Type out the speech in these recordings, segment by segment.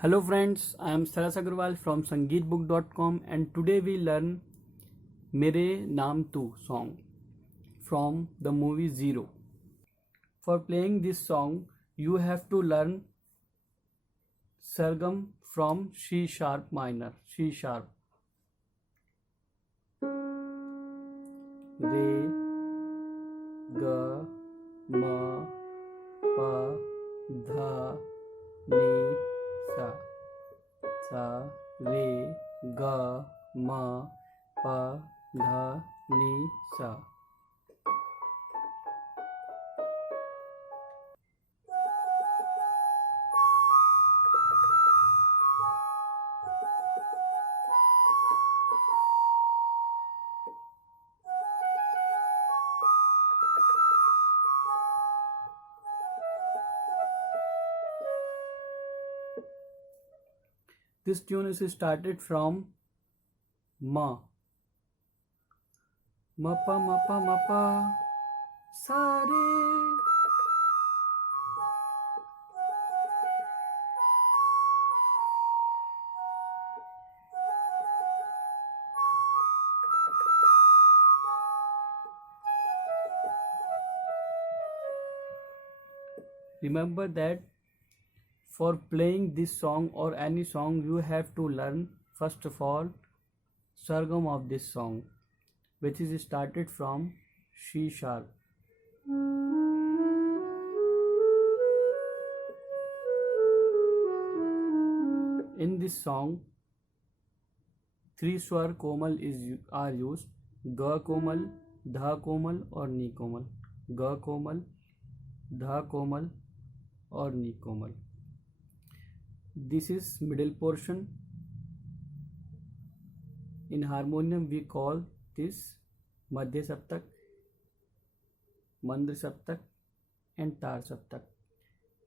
Hello friends, I am Saras Agarwal from sangeetbook.com and today we learn Mere Naam Tu song from the movie Zero. For playing this song, you have to learn sargam from C sharp minor, C sharp, Re, Ga, Ma, Pa, Dha, Ni, Sa. Sa, Re, Ga, Ma, Pa, Dha, Ni, Sa. This tune is started from Ma. Ma pa ma pa ma pa. Sa re. Remember that for playing this song or any song you have to learn first of all sargam of this song, which is started from C sharp. In this song, three swar komal are used: ga komal, dha komal or ni komal. Ga komal, dha komal or ni komal. This is middle portion. In harmonium we call this madhya saptak, mandra saptak and tar saptak,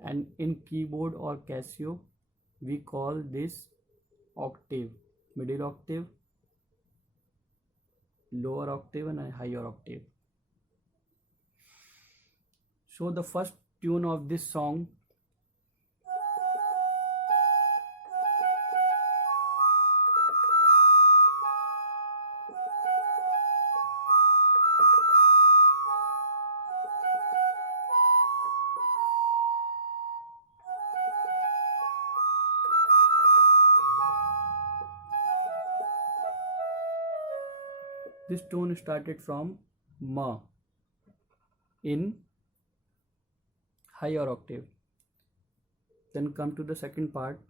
and in keyboard or Casio we call this octave, middle octave, lower octave and a higher octave. So the first tune of this song this tune started from Ma in higher octave. Then come to the second part.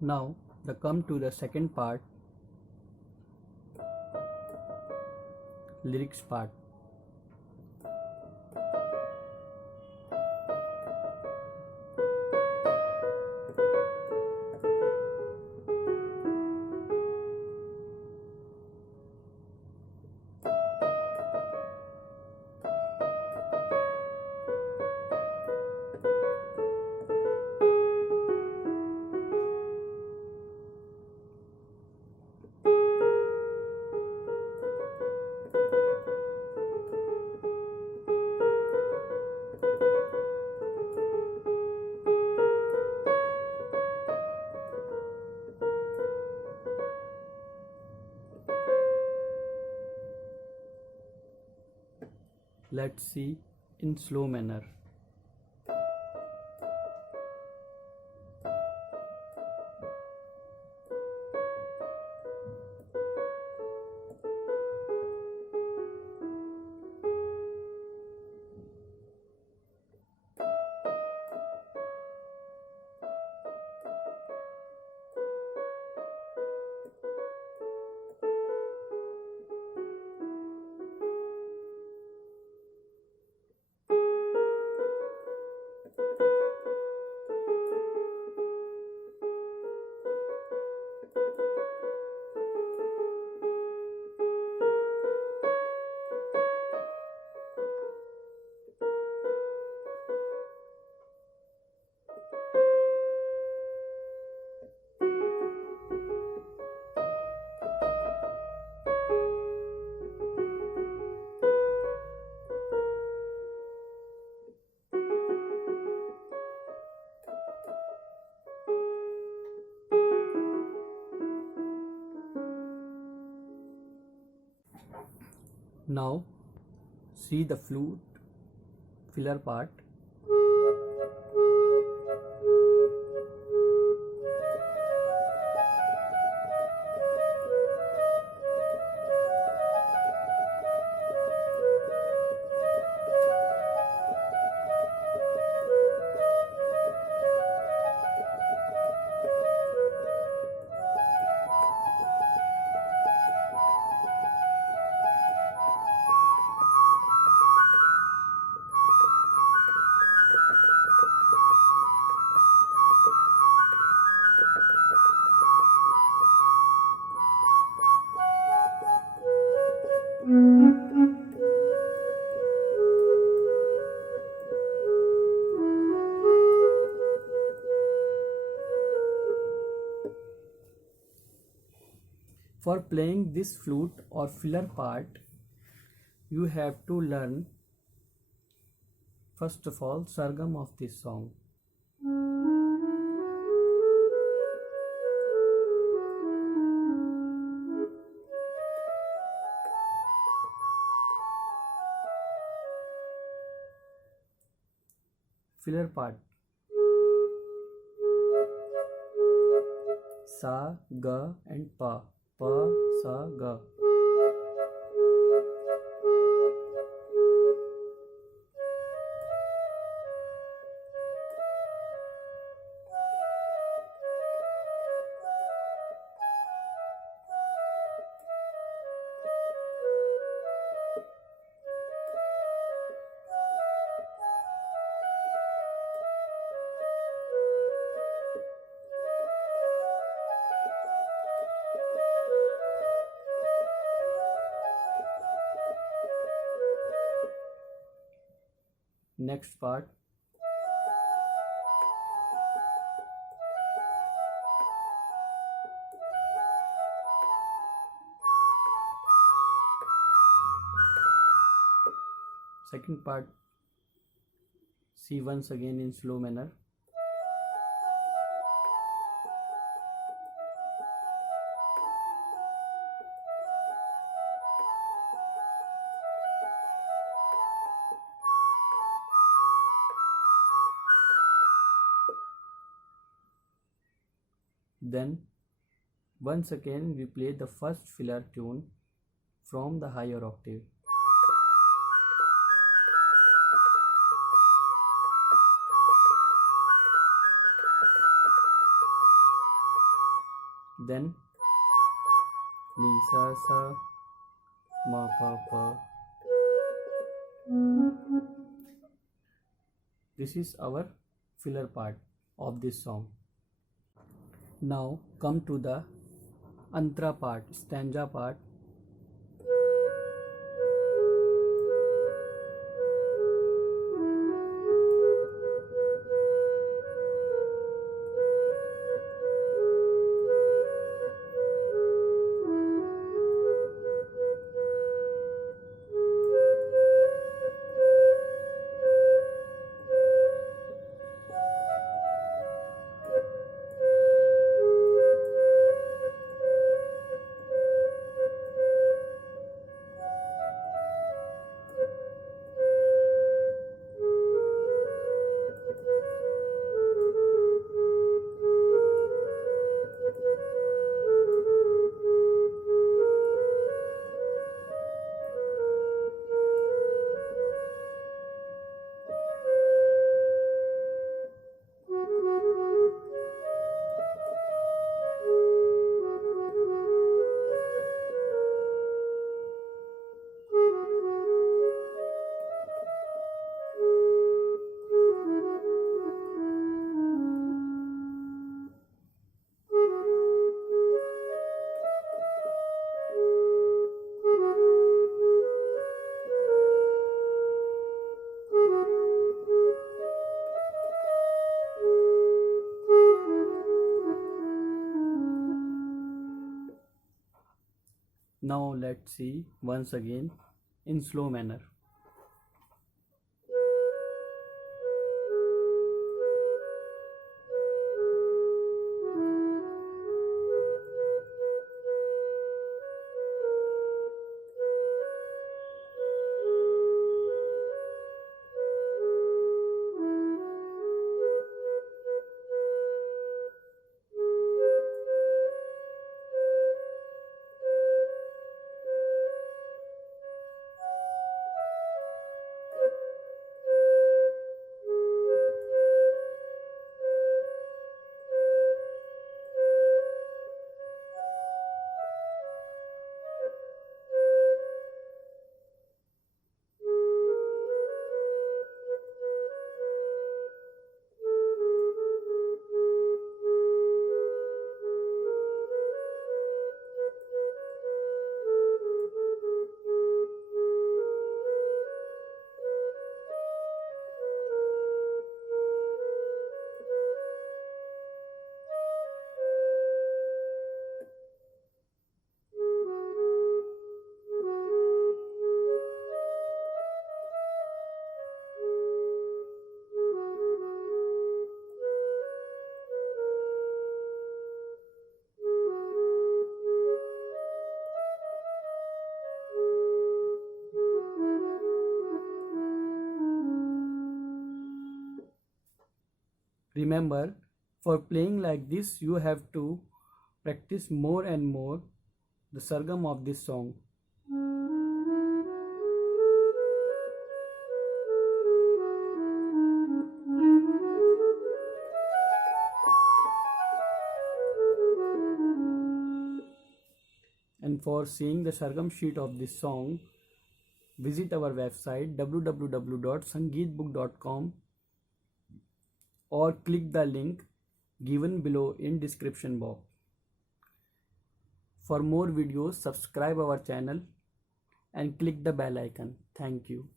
Now come to the second part, lyrics part. Let's see in slow manner. Now see the flute filler part. For playing this flute or filler part, you have to learn first of all sargam of this song. Filler part sa, ga and pa. Pa, sa, ga. Next part second part, see once again in slow manner. Then once again we play the first filler tune from the higher octave. Then ni sa sa ma pa pa. This is our filler part of this song. Now come to the antara part, stanza part. Now let's see once again in slow manner. Remember, for playing like this, you have to practice more and more the sargam of this song. And for seeing the sargam sheet of this song, visit our website www.sangeetbook.com or click the link given below in description box. For more videos, subscribe our channel and click the bell icon. Thank you.